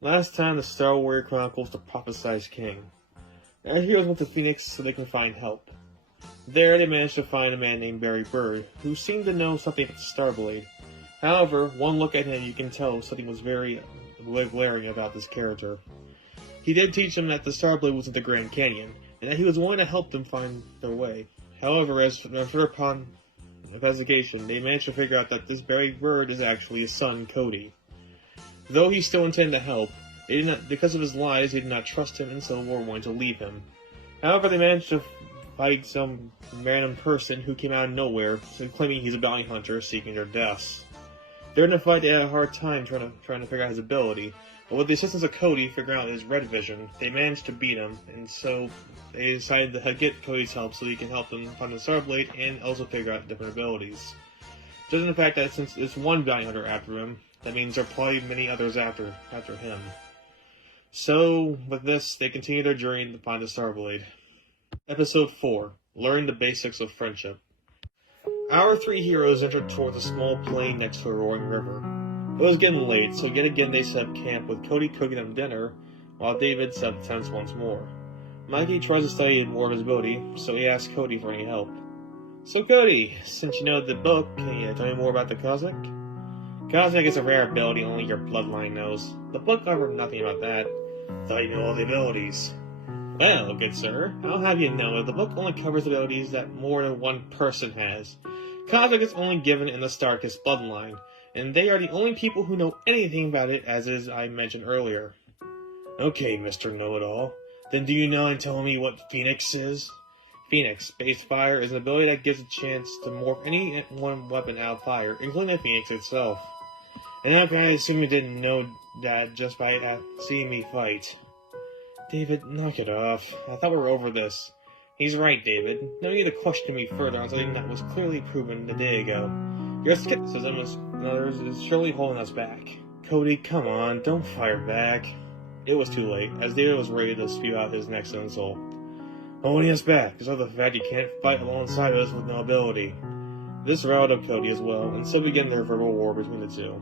Last time the Star Warrior Chronicles the Prophesied King. Our heroes went to Phoenix so they can find help. There they managed to find a man named Barry Bird, who seemed to know something about the Starblade. However, one look at him you can tell something was very glaring about this character. He did teach them that the Starblade wasn't the Grand Canyon, and that he was willing to help them find their way. However, as for upon investigation, they managed to figure out that this Barry Bird is actually his son, Cody. Though he still intended to help, they did not, because of his lies, they did not trust him and so were willing to leave him. However, they managed to fight some random person who came out of nowhere, claiming he's a bounty hunter seeking their deaths. During the fight, they had a hard time trying to figure out his ability, but with the assistance of Cody figuring out his red vision, they managed to beat him, and so they decided to get Cody's help so he can help them find the Starblade and also figure out different abilities. Just in the fact that since it's one bounty hunter after him, that means there are probably many others after him. So, with this, they continue their journey to find the Starblade. Episode 4. Learn the Basics of Friendship. Our three heroes entered towards a small plain next to a roaring river. It was getting late, so yet again they set up camp with Cody cooking them dinner, while David set up tents once more. Mikey tries to study more of his ability, so he asks Cody for any help. So Cody, since you know the book, can you tell me more about the Cosmic? Cosmic is a rare ability only your bloodline knows. The book covered nothing about that. Thought you knew all the abilities. Well, good sir, I'll have you know that the book only covers abilities that more than one person has. Cosmic is only given in the Starkist bloodline, and they are the only people who know anything about it, as I mentioned earlier. Okay, Mr. Know-It-All, then do you know and tell me what Phoenix is? Phoenix, Based Fire, is an ability that gives a chance to morph any one weapon out of fire, including the Phoenix itself. And I assume you didn't know that just by seeing me fight. David, knock it off. I thought we were over this. He's right, David. No need to question me further on something that was clearly proven a day ago. Your skepticism is surely holding us back. Cody, come on, don't fire back. It was too late, as David was ready to spew out his next insult. Holding us back is of the fact you can't fight alongside us with no ability. This riled up Cody as well, and so began their verbal war between the two.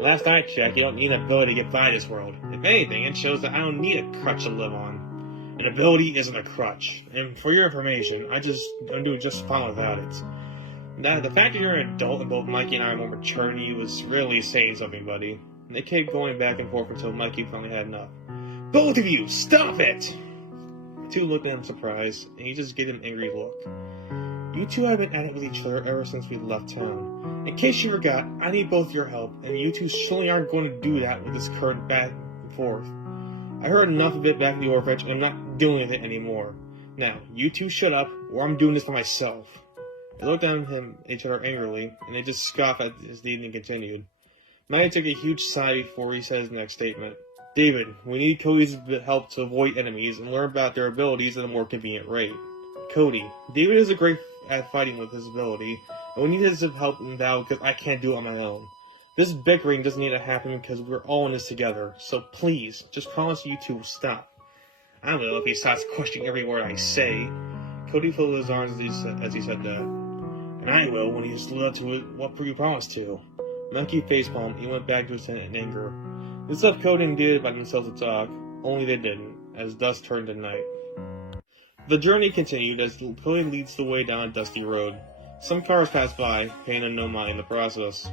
Last I checked, you don't need an ability to get by this world. If anything, it shows that I don't need a crutch to live on. An ability isn't a crutch, and for your information, I'm doing just fine without it. Now, the fact that you're an adult and both Mikey and I are more mature than you was really saying something, buddy. And they kept going back and forth until Mikey finally had enough. Both of you, stop it! The two looked at him surprised, and he just gave him an angry look. You two have been at it with each other ever since we left town. In case you forgot, I need both your help, and you two surely aren't going to do that with this current back and forth. I heard enough of it back in the orphanage, and I'm not dealing with it anymore. Now, you two shut up, or I'm doing this for myself. They looked at each other angrily, and they just scoffed as the evening continued. Matty took a huge sigh before he said his next statement. David, we need Cody's help to avoid enemies and learn about their abilities at a more convenient rate. Cody, David is great at fighting with his ability, and we need his help in battle because I can't do it on my own. This bickering doesn't need to happen because we're all in this together, so please, just promise you two will stop. I will if he starts questioning every word I say. Cody folded his arms as he said that. And I will when he's lived up to it, what you promised to. Monkey facepalmed, he went back to his tent in anger. This left Cody and David by themselves to talk, only they didn't, as dusk turned to night. The journey continued as Cody leads the way down a dusty road. Some cars passed by, paying them no mind in the process.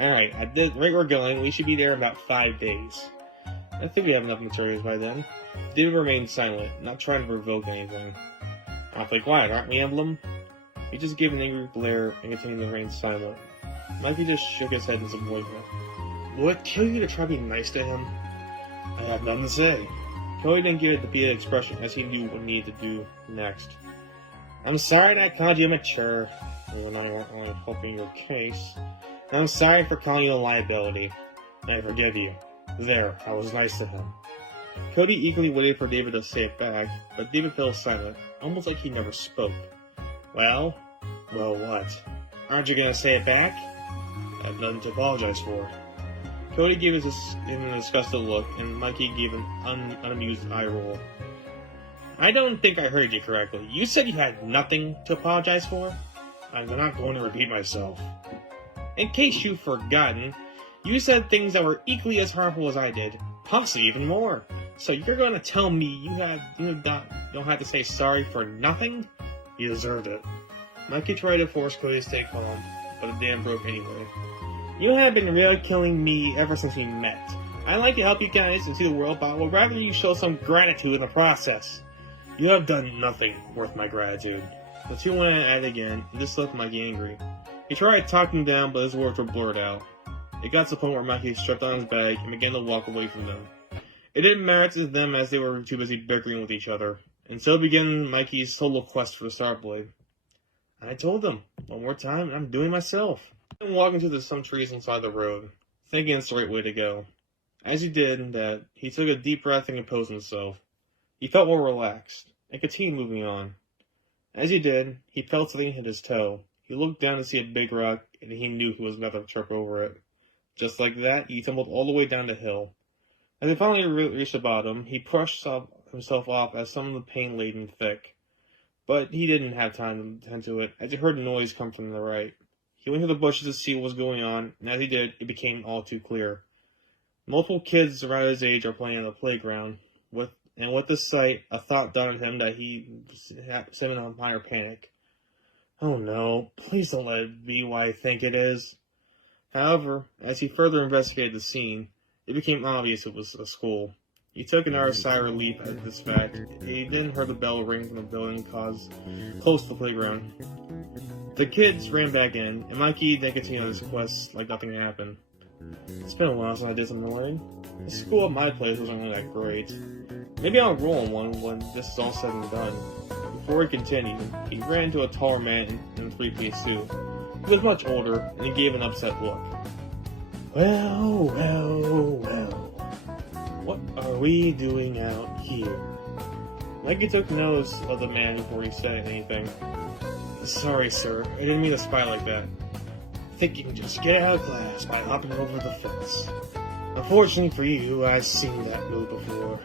Alright, at the rate we're going, we should be there in about 5 days. I think we have enough materials by then. David remained silent, not trying to provoke anything. Awfully quiet, aren't we, Emblem? He just gave an angry glare and continued to remain silent. Mikey just shook his head in disappointment. Will it kill you to try to be nice to him? I have nothing to say. Cody didn't give it the beat expression as he knew what he needed to do next. I'm sorry that I called you immature, when I weren't only helping your case. And I'm sorry for calling you a liability. I forgive you. There, I was nice to him. Cody eagerly waited for David to say it back, but David fell silent, almost like he never spoke. Well, what? Aren't you gonna say it back? I have nothing to apologize for. Cody gave him a disgusted look, and Mikey gave an unamused eye roll. I don't think I heard you correctly. You said you had nothing to apologize for? I'm not going to repeat myself. In case you've forgotten, you said things that were equally as harmful as I did, Possibly even more. So you're gonna tell me you don't have to say sorry for nothing? You deserved it. Mikey tried to force Cody to stay calm, but the dam broke anyway. You have been really killing me ever since we met. I'd like to help you guys and see the world, but I would rather you show some gratitude in the process. You have done nothing worth my gratitude. The two went at it again, and this left Mikey angry. He tried talking down, but his words were blurred out. It got to the point where Mikey strapped on his bag and began to walk away from them. It didn't matter to them as they were too busy bickering with each other. And so began Mikey's solo quest for the Starblade. I told them, one more time, I'm doing it myself. He walked into some trees inside the road, thinking it's the right way to go. As he did that, he took a deep breath and composed himself. He felt more relaxed, and continued moving on. As he did, he felt something hit his toe. He looked down to see a big rock, and he knew he was about to trip over it. Just like that, he tumbled all the way down the hill. As he finally reached the bottom, he brushed himself off as some of the pain laid him thick. But he didn't have time to tend to it, as he heard a noise come from the right. He went to the bushes to see what was going on, and as he did, it became all too clear. Multiple kids around his age are playing on the playground, with this sight, a thought dawned on him that he sent him a minor panic. Oh no, please don't let it be what I think it is. However, as he further investigated the scene, it became obvious it was a school. He took another sigh of relief at this fact. He then heard the bell ring from the building close to the playground. The kids ran back in, and Mikey then continued his quest like nothing happened. It's been a while since I did something right. The school at my place wasn't really that great. Maybe I'll roll on one when this is all said and done. Before he continued, he ran into a taller man in a three-piece suit. He was much older, and he gave an upset look. Well. What are we doing out here? Mikey took notice of the man before he said anything. Sorry, sir. I didn't mean to spy like that. I think you can just get out of class by hopping over the fence. Unfortunately for you, I've seen that move before.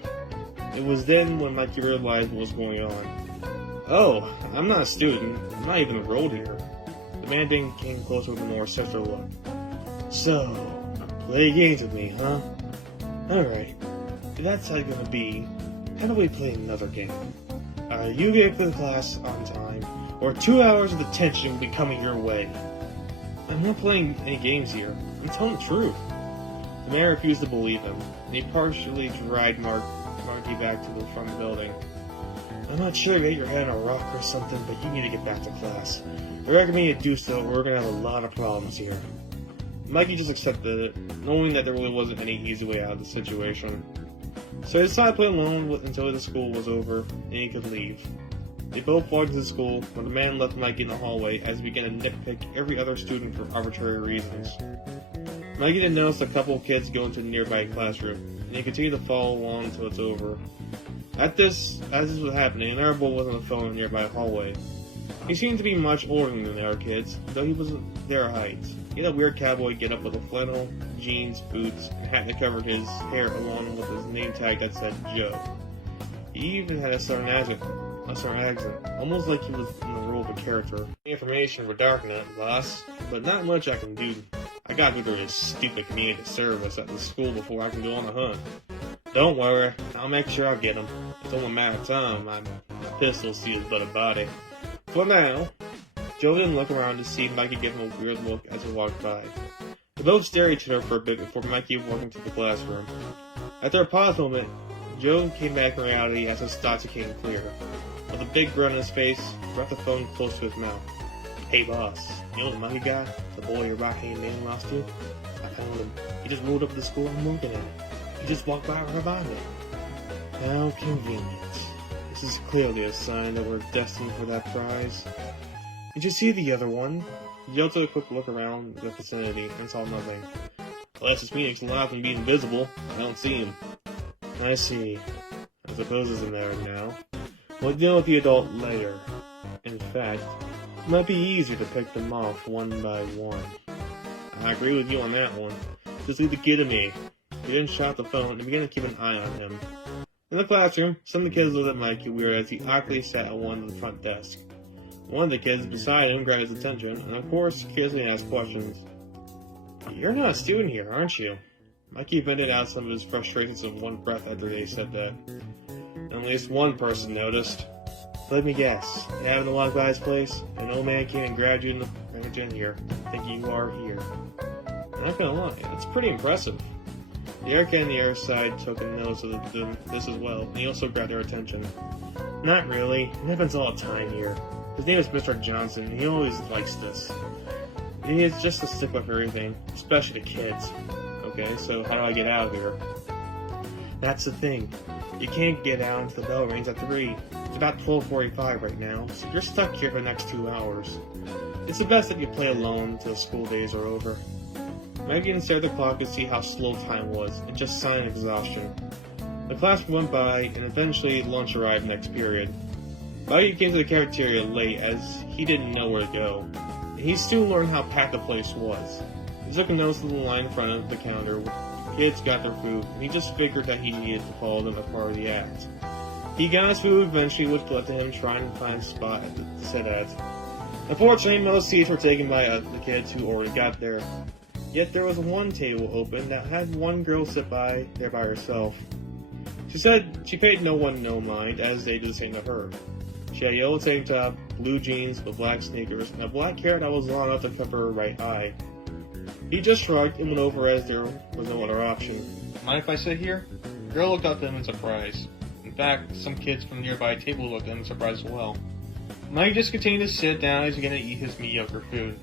It was then when Mikey realized what was going on. Oh, I'm not a student. I'm not even enrolled here. The man then came closer with a more sinister look. So, play games with me, huh? Alright, if that's how it's gonna be, how about we play another game? You get to the class on time, or 2 hours of detention will be coming your way. I'm not playing any games here. I'm telling the truth. The man refused to believe him, and he partially dragged Marky back to the front of the building. I'm not sure if you hit your head on a rock or something, but you need to get back to class. I recommend you do so, or we're gonna have a lot of problems here. Mikey just accepted it, knowing that there really wasn't any easy way out of the situation. So he decided to play alone until the school was over, and he could leave. They both walked into the school, when the man left Mikey in the hallway as he began to nitpick every other student for arbitrary reasons. Mikey then noticed a couple of kids go into a nearby classroom, and he continued to follow along until it's over. As this was happening, another boy was on the phone in a nearby hallway. He seemed to be much older than the other kids, though he was their height. He had a weird cowboy get-up with a flannel, jeans, boots, and hat that covered his hair along with his name tag that said Joe. He even had a southern accent, almost like he was in the role of a character. Information for Darknet, boss, but not much I can do. I gotta go through this stupid community service at the school before I can go on a hunt. Don't worry, I'll make sure I get him. It's only a matter of time. My pistol seals but a body. For now, Joe didn't look around to see Mikey give him a weird look as he walked by. They both stared at each other for a bit before Mikey walked into the classroom. After a pause moment, Joe came back in reality as his thoughts became clear. With a big grin on his face, he brought the phone close to his mouth. Hey boss, you know the Mikey guy? The boy your right-hand man lost to? I found him. He just rolled up to the school I'm working at. He just walked by right by me. How convenient. This is clearly a sign that we're destined for that prize. Did you see the other one? Joe took a quick look around the vicinity and saw nothing. Unless this meeting's allowed to be invisible, I don't see him. I see. I suppose he's in there now. We'll deal with the adult later. In fact, it might be easier to pick them off one by one. I agree with you on that one. Just leave the kid to me. He then shot the phone and began to keep an eye on him. In the classroom, some of the kids looked at Mikey weird as he awkwardly sat at one of the front desk. One of the kids beside him grabbed his attention, and of course, occasionally asked questions. You're not a student here, aren't you? Mikey vented out some of his frustrations in one breath after they said that. And at least one person noticed. Let me guess, you haven't walked by his place? An old man came and grabbed you in here, thinking you are here. I'm not gonna lie, it's pretty impressive. The Eric on the other side took a notice of this as well, and he also grabbed their attention. Not really, it happens all the time here. His name is Mr. Johnson, and he always likes this. He is just a stickler for everything, especially the kids. Okay, so how do I get out of here? That's the thing. You can't get out until the bell rings at 3. It's about 12:45 right now, so you're stuck here for the next 2 hours. It's the best that you play alone until school days are over. Maggie stared at the clock to see how slow time was, and just sighed in exhaustion. The class went by, and eventually lunch arrived next period. Mikey came to the cafeteria late as he didn't know where to go, and he soon learned how packed the place was. He took a notice of the line in front of the counter where the kids got their food, and he just figured that he needed to follow them as part of the act. He got his food eventually, which led to him trying to find a spot to sit at. Unfortunately, most seats were taken by the kids who already got there. Yet there was one table open that had one girl sit there by herself. She said she paid no one no mind, as they did the same to her. She had a yellow tank top, blue jeans with black sneakers, and a black hair that was long enough to cover her right eye. He just shrugged and went over as there was no other option. Mind if I sit here? The girl looked up at him in surprise. In fact, some kids from the nearby table looked at him in surprise as well. Mike just continued to sit down as he began to eat his mediocre food.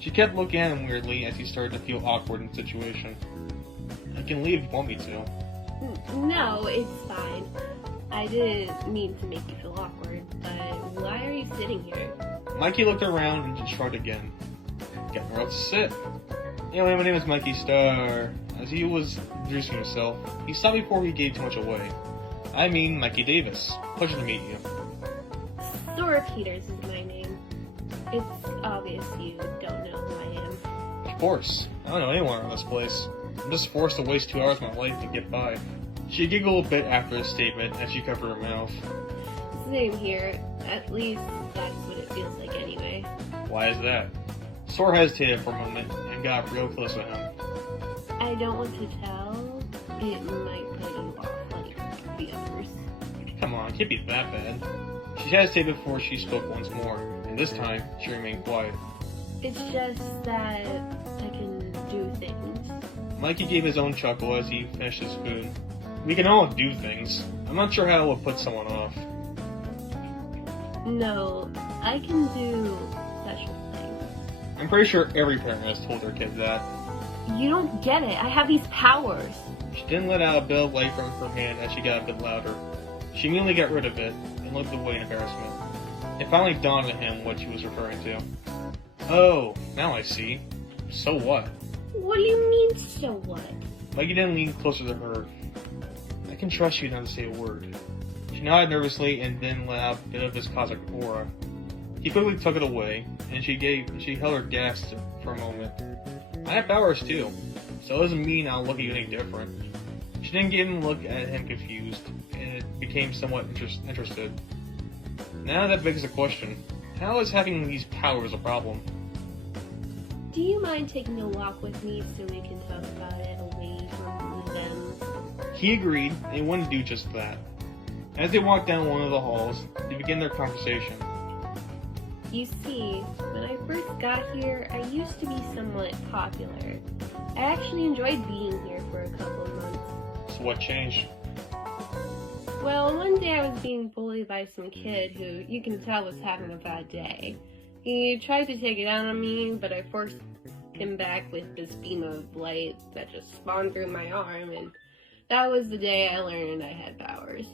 She kept looking at him weirdly as he started to feel awkward in the situation. I can leave if you want me to. No, it's fine. I didn't mean to make you feel awkward, but why are you sitting here? Mikey looked around and just shrugged again. Got nowhere else to sit. Anyway, my name is Mikey Starr. As he was introducing himself, he stopped before he gave too much away. I mean Mikey Davis. Pleasure to meet you. Sora Peters is my name. It's obvious you don't know who I am. Of course. I don't know anyone in this place. I'm just forced to waste 2 hours of my life to get by. She giggled a bit after the statement as she covered her mouth. Same here. At least that's what it feels like anyway. Why is that? Sora hesitated for a moment and got real close to him. I don't want to tell. It might put you off like the others. Come on, it can't be that bad. She hesitated before she spoke once more, and this time she remained quiet. It's just that I can do things. Mikey gave his own chuckle as he finished his food. We can all do things. I'm not sure how it would put someone off. No, I can do special things. I'm pretty sure every parent has told their kids that. You don't get it. I have these powers. She didn't let out a bit of light from her hand as she got a bit louder. She immediately got rid of it and looked away in embarrassment. It finally dawned on him what she was referring to. Oh, now I see. So what? What do you mean, so what? Mikey didn't lean closer to her. I can trust you not to say a word. She nodded nervously and then let out a bit of his cosmic aura. He quickly took it away, and she held her gasp for a moment. I have powers too, so it doesn't mean I'll look at you any different. She didn't even look at him confused, and it became somewhat interested. Now that begs the question, how is having these powers a problem? Do you mind taking a walk with me so we can talk about it away from them? He agreed, and he wanted to do just that. As they walked down one of the halls, they began their conversation. You see, when I first got here, I used to be somewhat popular. I actually enjoyed being here for a couple of months. So what changed? Well, one day I was being bullied by some kid who you can tell was having a bad day. He tried to take it out on me, but I forced him back with this beam of light that just spawned through my arm, and that was the day I learned I had powers.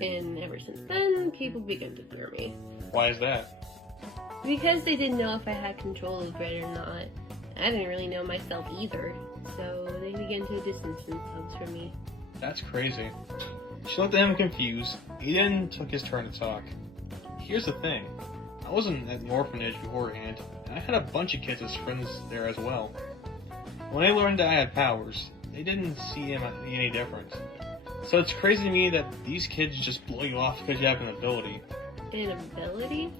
And ever since then, people began to fear me. Why is that? Because they didn't know if I had control of it or not. I didn't really know myself either, so they began to distance themselves from me. That's crazy. She looked at him confused. He then took his turn to talk. Here's the thing. I wasn't at the orphanage beforehand, and I had a bunch of kids as friends there as well. When they learned that I had powers, they didn't see him any different. So it's crazy to me that these kids just blow you off because you have an ability. An ability?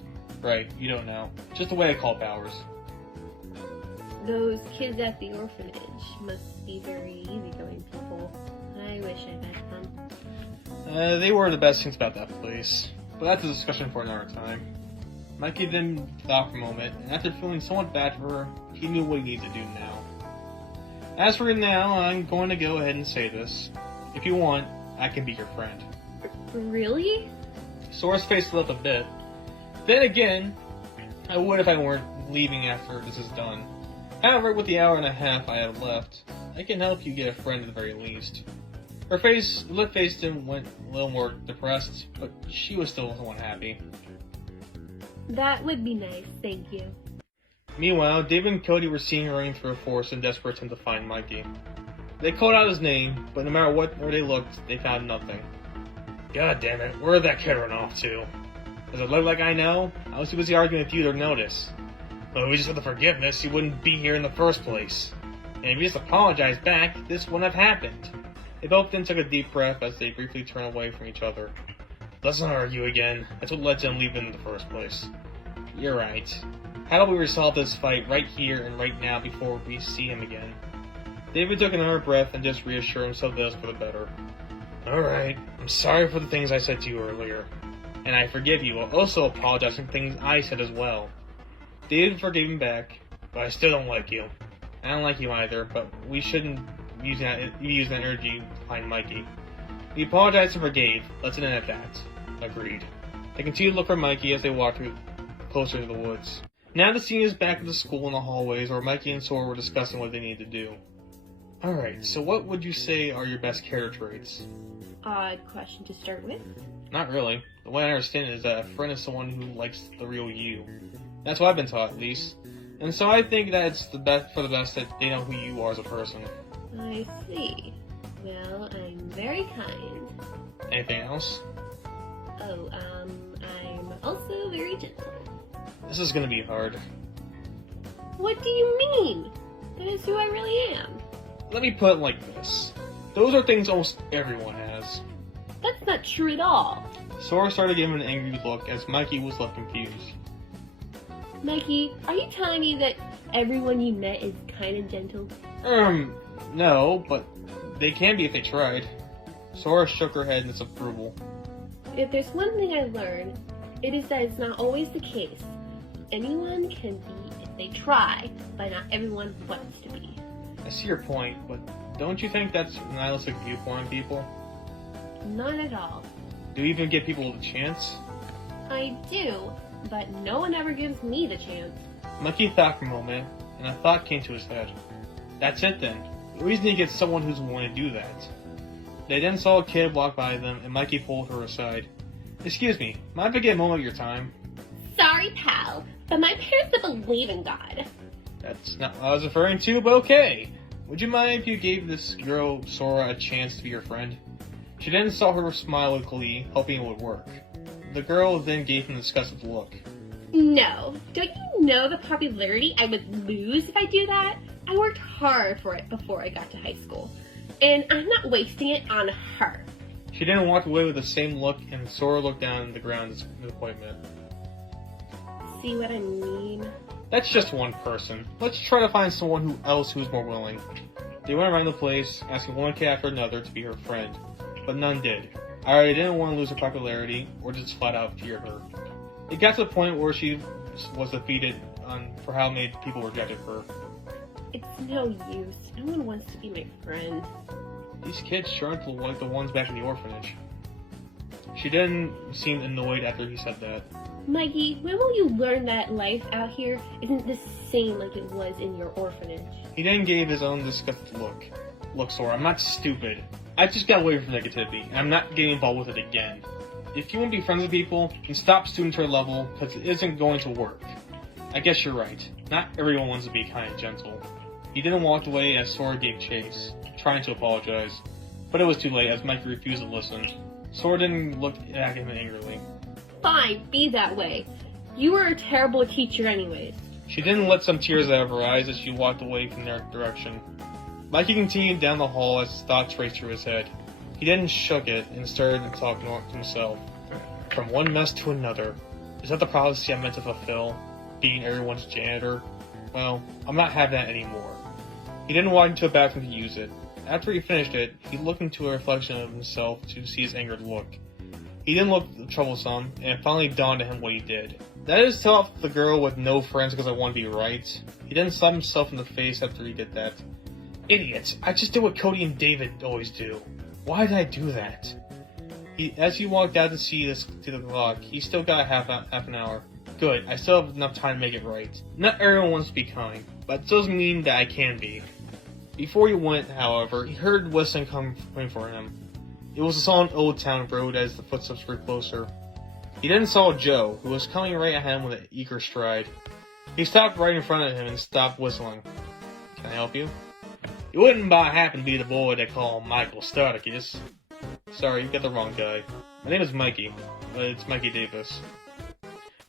Right, you don't know. Just the way I call powers. Those kids at the orphanage must be very easygoing people. I wish I met them. They were the best things about that place. But that's a discussion for another time. Mikey then thought for a moment, and after feeling somewhat bad for her, he knew what he needed to do now. As for now, I'm going to go ahead and say this. If you want, I can be your friend. Really? Sora's face lit up a bit. Then again, I would if I weren't leaving after this is done. However, with the hour and a half I have left, I can help you get a friend at the very least. Her lip face then went a little more depressed, but she was still somewhat happy. That would be nice, thank you. Meanwhile, David and Cody were seen running through a forest in desperate attempt to find Mikey. They called out his name, but no matter where they looked, they found nothing. God damn it, where did that kid run off to? Does it look like I know? I was too busy arguing with you to notice. But if we just had the forgiveness, he wouldn't be here in the first place. And if you just apologized back, this wouldn't have happened. They both then took a deep breath as they briefly turned away from each other. Let's not argue again. That's what led to him leaving in the first place. You're right. How about we resolve this fight right here and right now before we see him again? David took another breath and just reassured himself that it was for the better. Alright, I'm sorry for the things I said to you earlier. And I forgive you. I'll also apologize for things I said as well. David forgave him back, but I still don't like you. I don't like you either, but we shouldn't use that energy to find Mikey. He apologized and forgave. Let's end at that. Agreed. They continued to look for Mikey as they walked closer to the woods. Now the scene is back at the school in the hallways where Mikey and Sora were discussing what they need to do. Alright, so what would you say are your best character traits? Odd question to start with. Not really. The way I understand it is that a friend is someone who likes the real you. That's what I've been taught, at least. And so I think that it's the best that they know who you are as a person. I see. Well, I'm very kind. Anything else? Oh, I'm also very gentle. This is gonna be hard. What do you mean? That is who I really am. Let me put it like this. Those are things almost everyone has. That's not true at all. Sora started giving an angry look as Mikey was left confused. Mikey, are you telling me that everyone you met is kind and gentle? No, but they can be if they tried. Sora shook her head in disapproval. If there's one thing I learned, it is that it's not always the case. Anyone can be if they try, but not everyone wants to be. I see your point, but don't you think that's a nihilistic viewpoint on people? Not at all. Do you even give people the chance? I do, but no one ever gives me the chance. Mikey thought for a moment, and a thought came to his head. That's it then. We just need to get someone who's willing to do that. They then saw a kid walk by them, and Mikey pulled her aside. Excuse me, mind if I get a moment of your time? Sorry, pal, but my parents don't believe in God. That's not what I was referring to, but okay. Would you mind if you gave this girl, Sora, a chance to be your friend? She then saw her smile with glee, hoping it would work. The girl then gave him a disgusted look. No. Don't you know the popularity I would lose if I do that? I worked hard for it before I got to high school, and I'm not wasting it on her. She then walked away with the same look, and Sora looked down at the ground in disappointment. See what I mean? That's just one person. Let's try to find someone else who's more willing. They went around the place, asking one kid after another to be her friend, but none did. Either they didn't want to lose her popularity, or just flat out feared her. It got to the point where she was defeated for how many people rejected her. It's no use. No one wants to be my friend. These kids sure aren't like the ones back in the orphanage. She then seemed annoyed after he said that. Mikey, when will you learn that life out here isn't the same like it was in your orphanage? He then gave his own disgusted look. Look, Sora, I'm not stupid. I just got away from negativity, and I'm not getting involved with it again. If you want to be friends with people, then stop stooping to their level, because it isn't going to work. I guess you're right. Not everyone wants to be kind and gentle. He then walked away as Sora gave chase, trying to apologize. But it was too late, as Mikey refused to listen. Sora then looked at him angrily. Fine, be that way. You were a terrible teacher anyways. She then let some tears out of her eyes as she walked away from their direction. Mikey continued down the hall as thoughts raced through his head. He then shook it and started to talk to himself. From one mess to another. Is that the prophecy I meant to fulfill? Being everyone's janitor? Well, I'm not having that anymore. He didn't walk into a bathroom to use it. After he finished it, he looked into a reflection of himself to see his angered look. He didn't look troublesome, and it finally dawned on him what he did. That is to tell off the girl with no friends because I want to be right. He didn't slap himself in the face after he did that. Idiots! I just did what Cody and David always do. Why did I do that? As he walked out to see this to the clock, he still got half an hour. Good, I still have enough time to make it right. Not everyone wants to be kind, but it doesn't mean that I can be. Before he went, however, he heard whistling coming for him. It was a song on Old Town Road as the footsteps grew closer. He then saw Joe, who was coming right at him with an eager stride. He stopped right in front of him and stopped whistling. Can I help you? You wouldn't by happen to be the boy they call Michael Starticus. Sorry, you got the wrong guy. My name is Mikey, but it's Mikey Davis.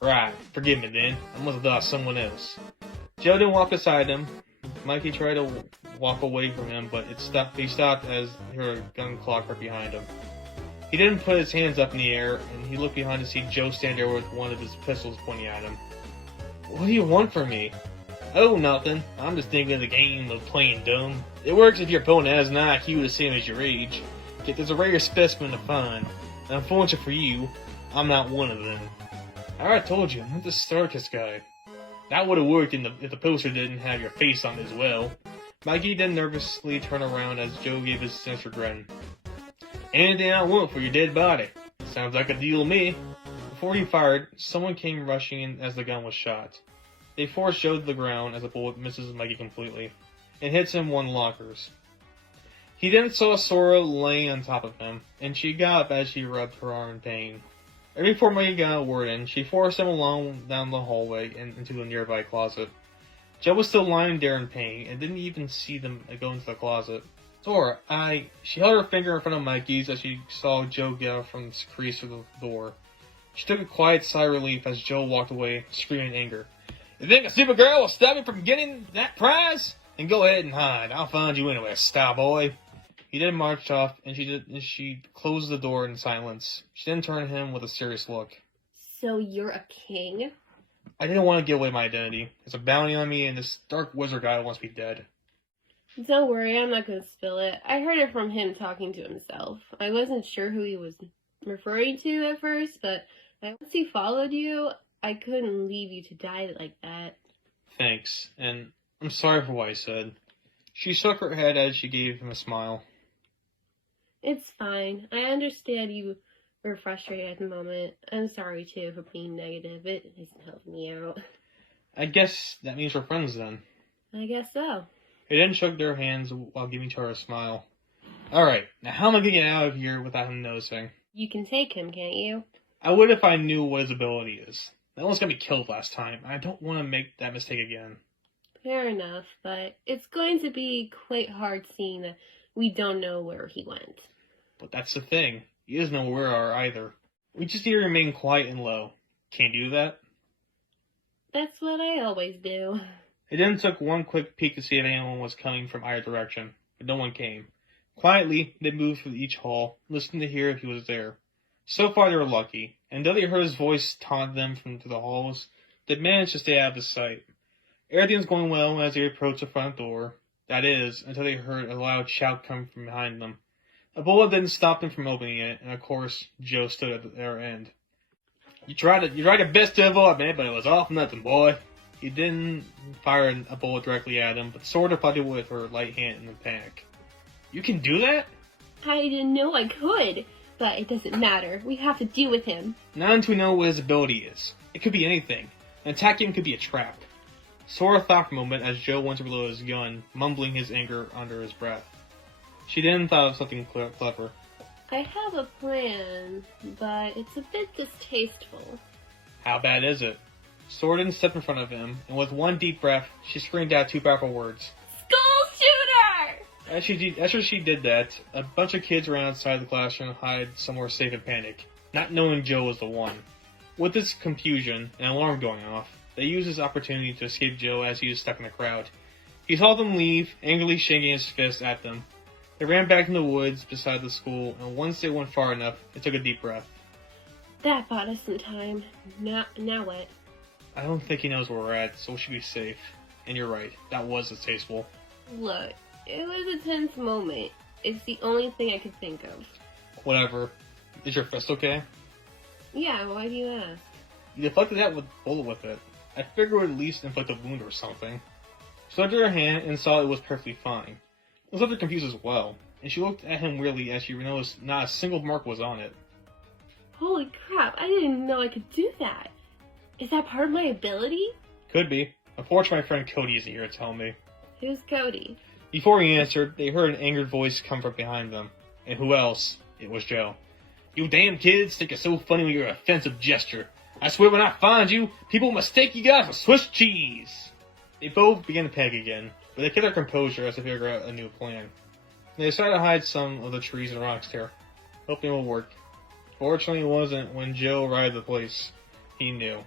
Right, forgive me then. I must have thought someone else. Joe didn't walk beside him. Mikey tried to walk away from him, but he stopped as he heard a gun clock right behind him. He didn't put his hands up in the air, and he looked behind to see Joe stand there with one of his pistols pointing at him. What do you want from me? Oh, nothing. I'm just thinking of the game of playing dumb. It works if your opponent has an IQ the same as your age. Yet there's a rare specimen to find, and unfortunately for you, I'm not one of them. I already told you, I'm the circus guy. That would have worked if the poster didn't have your face on it as well. Mikey then nervously turned around as Joe gave his sinister grin. Anything I want for your dead body. Sounds like a deal to me. Before he fired, someone came rushing in as the gun was shot. They forced Joe to the ground as a bullet misses Mikey completely, and hits him one lockers. He then saw Sora laying on top of him, and she got up as she rubbed her arm in pain. Right before Mikey got a word in, she forced him along down the hallway and into a nearby closet. Joe was still lying there in pain, and didn't even see them go into the closet. Sora, She held her finger in front of Mikey's as she saw Joe get out from the crease of the door. She took a quiet sigh of relief as Joe walked away, screaming in anger. You think a Supergirl will stop me from getting that prize? Then go ahead and hide. I'll find you anyway, star boy. He then marched off, and she closed the door in silence. She then turned to him with a serious look. So you're a king? I didn't want to give away my identity. There's a bounty on me, and this dark wizard guy wants me dead. Don't worry, I'm not going to spill it. I heard it from him talking to himself. I wasn't sure who he was referring to at first, but once he followed you, I couldn't leave you to die like that. Thanks, and I'm sorry for what I said. She shook her head as she gave him a smile. It's fine. I understand you were frustrated at the moment. I'm sorry, too, for being negative. It isn't helping me out. I guess that means we're friends, then. I guess so. They then shook their hands while giving her a smile. Alright, now how am I going to get out of here without him noticing? You can take him, can't you? I would if I knew what his ability is. That one's got me killed last time. I don't want to make that mistake again. Fair enough, but it's going to be quite hard seeing that we don't know where he went. But that's the thing. He doesn't know where we are either. We just need to remain quiet and low. Can't you do that? That's what I always do. They then took one quick peek to see if anyone was coming from either direction, but no one came. Quietly, they moved through each hall, listening to hear if he was there. So far they were lucky, and though they heard his voice taunt them from through the halls, they managed to stay out of his sight. Everything was going well as they approached the front door. That is, until they heard a loud shout come from behind them. A bullet then stopped them from opening it, and of course, Joe stood at their end. You tried your best to avoid me, but it was all for nothing, boy. He didn't fire a bullet directly at him, but sort of putted with her light hand in a panic. You can do that? I didn't know I could, but it doesn't matter. We have to deal with him. Not until we know what his ability is. It could be anything. An attack him could be a trap. Sora thought for a moment as Joe went to reload his gun, mumbling his anger under his breath. She then thought of something clever. I have a plan, but it's a bit distasteful. How bad is it? Sora then stepped in front of him, and with one deep breath, she screamed out two powerful words. School shooter! After she did that, a bunch of kids ran outside the classroom to hide somewhere safe in panic, not knowing Joe was the one. With this confusion and alarm going off, they used this opportunity to escape Joe as he was stuck in the crowd. He saw them leave, angrily shaking his fist at them. They ran back in the woods beside the school, and once they went far enough, they took a deep breath. That bought us some time. Now what? I don't think he knows where we're at, so we should be safe. And you're right, that was distasteful. Look, it was a tense moment. It's the only thing I could think of. Whatever. Is your fist okay? Yeah, why do you ask? You deflected that with bullet with it. I figured it would at least inflict a wound or something. She looked at her hand and saw it was perfectly fine. It was left confused as well, and she looked at him weirdly as she noticed not a single mark was on it. Holy crap, I didn't know I could do that. Is that part of my ability? Could be. Unfortunately, my friend Cody isn't here to tell me. Who's Cody? Before he answered, they heard an angered voice come from behind them. And who else? It was Joe. You damn kids think it's so funny with your offensive gesture. I swear when I find you, people mistake you guys for Swiss cheese. They both began to panic again, but they kept their composure as they figured out a new plan. They decided to hide some of the trees and rocks there, hoping it will work. Fortunately, it wasn't when Joe arrived at the place. He knew.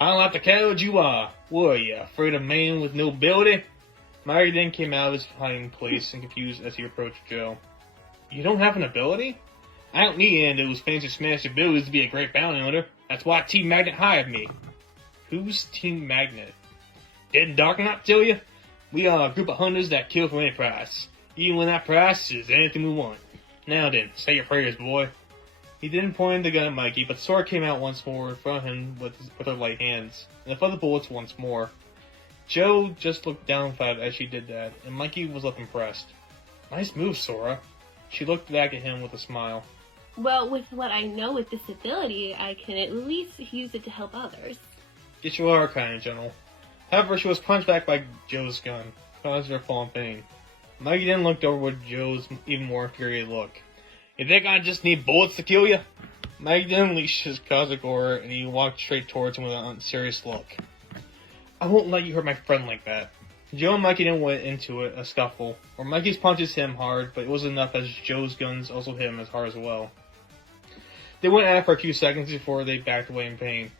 I don't like the coward you are. What are you, afraid of a man with no ability? Mikey then came out of his hiding place and confused as he approached Joe. You don't have an ability? I don't need any of those fancy smashy abilities to be a great bounty hunter. That's why Team Magnet hired me. Who's Team Magnet? Didn't Dark Knight tell you? We are a group of hunters that kill for any price. Even when that price is anything we want. Now then, say your prayers, boy. He didn't point the gun at Mikey, but the sword came out once more in front of him with her light hands, and it fired the bullets once more. Joe just looked downtrodden as she did that, and Mikey was left impressed. Nice move, Sora. She looked back at him with a smile. Well, with what I know with this ability, I can at least use it to help others. Yes, you are kind, General. However, she was punched back by Joe's gun, causing her to fall in pain. Mikey then looked over with Joe's even more infuriated look. You think I just need bullets to kill you? Mikey then unleashed his cosmic aura, and he walked straight towards him with an unserious look. I won't let you hurt my friend like that. Joe and Mikey then went into a scuffle, where Mikey's punches hit him hard, but it was enough as Joe's guns also hit him as hard as well. They went at it for a few seconds before they backed away in pain.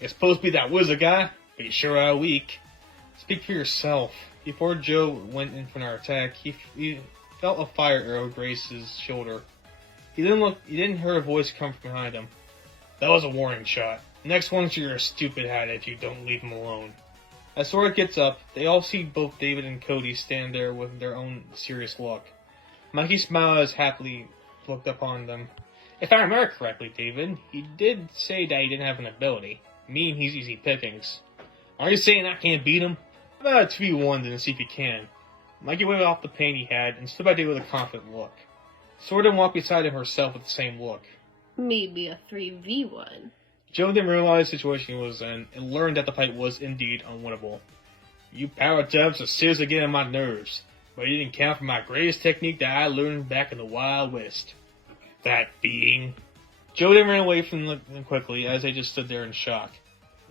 You're supposed to be that wizard guy, but you sure are weak. Speak for yourself. Before Joe went in for an attack, he felt a fire arrow graze his shoulder. He didn't hear a voice come from behind him. That was a warning shot. Next one's you're a stupid hat if you don't leave him alone. As Sora gets up, they all see both David and Cody stand there with their own serious look. Mikey smiled as happily looked upon them. If I remember correctly, David, he did say that he didn't have an ability. Meaning he's easy pickings. Are you saying I can't beat him? How about a 2v1 then and see if you can? Mikey waved off the pain he had and stood by David with a confident look. Sora then walked beside him herself with the same look. Maybe a 3v1. Joe then realized the situation he was in and learned that the fight was indeed unwinnable. You power types are seriously getting on my nerves, but you didn't count for my greatest technique that I learned back in the Wild West. That being. Joe then ran away from them quickly as they just stood there in shock.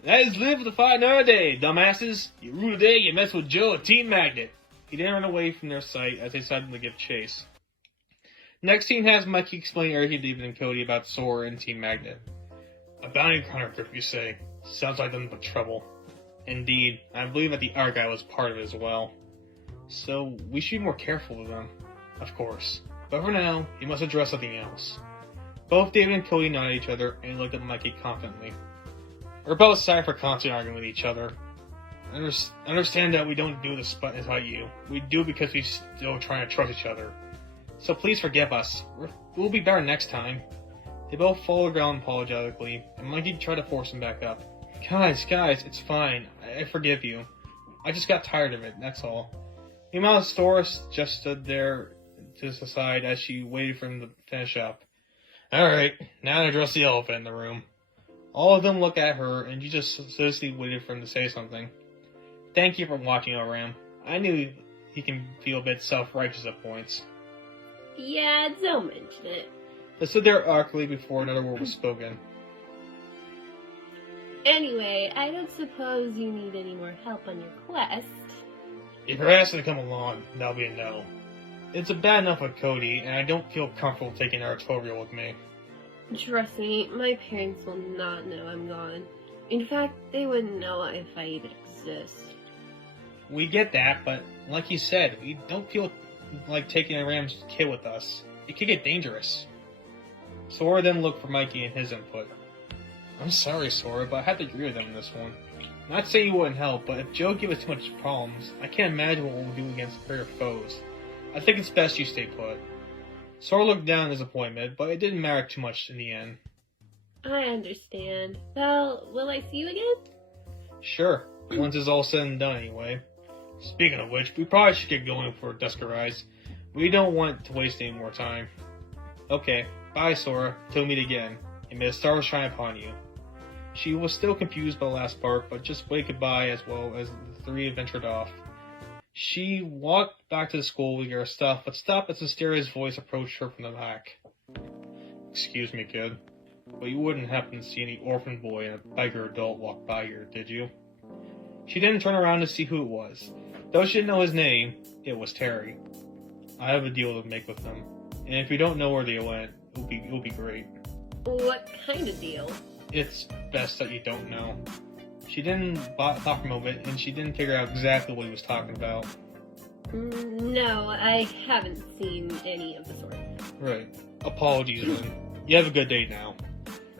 That is live for the fight another day, dumbasses. You rue today, you mess with Joe at Team Magnet. He then ran away from their sight as they decided to give chase. Next scene has Mikey explain everything to David and Cody about Sora and Team Magnet. A bounty hunter group, you say? Sounds like nothing but trouble. Indeed, I believe that the art guy was part of it as well. So, we should be more careful with them. Of course. But for now, you must address something else. Both David and Cody nodded at each other and looked at Mikey confidently. We're both sorry for constantly arguing with each other. Understand that we don't do this but about you. We do it because we still trying to trust each other. So please forgive us. We'll be better next time. They both fall to the ground apologetically, and Mikey tried to force him back up. Guys, it's fine. I forgive you. I just got tired of it, that's all. Meanwhile, Doris just stood there to the side as she waited for him to finish up. Alright, now to address the elephant in the room. All of them looked at her, and she just seriously waited for him to say something. Thank you for watching, Ram. I knew he can feel a bit self-righteous at points. Yeah, don't mention it. They stood there awkwardly before another word was spoken. Anyway, I don't suppose you need any more help on your quest. If you're asking to come along, that'll be a no. It's bad enough with Cody, and I don't feel comfortable taking our tutorial with me. Trust me, my parents will not know I'm gone. In fact, they wouldn't know if I even exist. We get that, but like you said, we don't feel like taking a Ram's kid with us. It could get dangerous. Sora then looked for Mikey and his input. I'm sorry, Sora, but I have to agree with them on this one. Not saying you wouldn't help, but if Joe gave us too much problems, I can't imagine what we'll do against pair foes. I think it's best you stay put. Sora looked down his appointment, but it didn't matter too much in the end. I understand. Well, will I see you again? Sure, once it's all said and done anyway. Speaking of which, we probably should get going for Duskerize. We don't want to waste any more time. Okay, bye Sora, till we meet again, and may the stars shine upon you. She was still confused by the last part, but just waved goodbye as well as the three ventured off. She walked back to the school to get her stuff, but stopped as Asteria's voice approached her from the back. Excuse me, kid, but you wouldn't happen to see any orphan boy and a beggar adult walk by here, did you? She didn't turn around to see who it was. Though she didn't know his name, it was Terry. I have a deal to make with them, and if you don't know where they went, it'll be great. What kind of deal? It's best that you don't know. She didn't thought for a moment, and she didn't figure out exactly what he was talking about. No, I haven't seen any of the sort. Right. Apologies then. You have a good day now.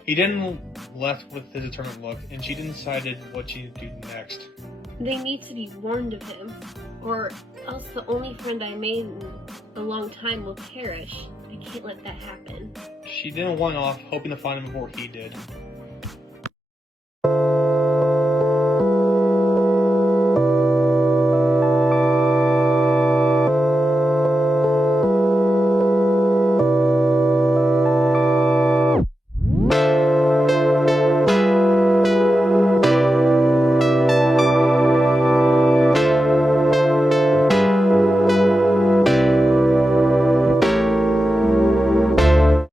He then left with his determined look, and she decided what she'd do next. They need to be warned of him, or else the only friend I made in a long time will perish. I can't let that happen. She then went off, hoping to find him before he did.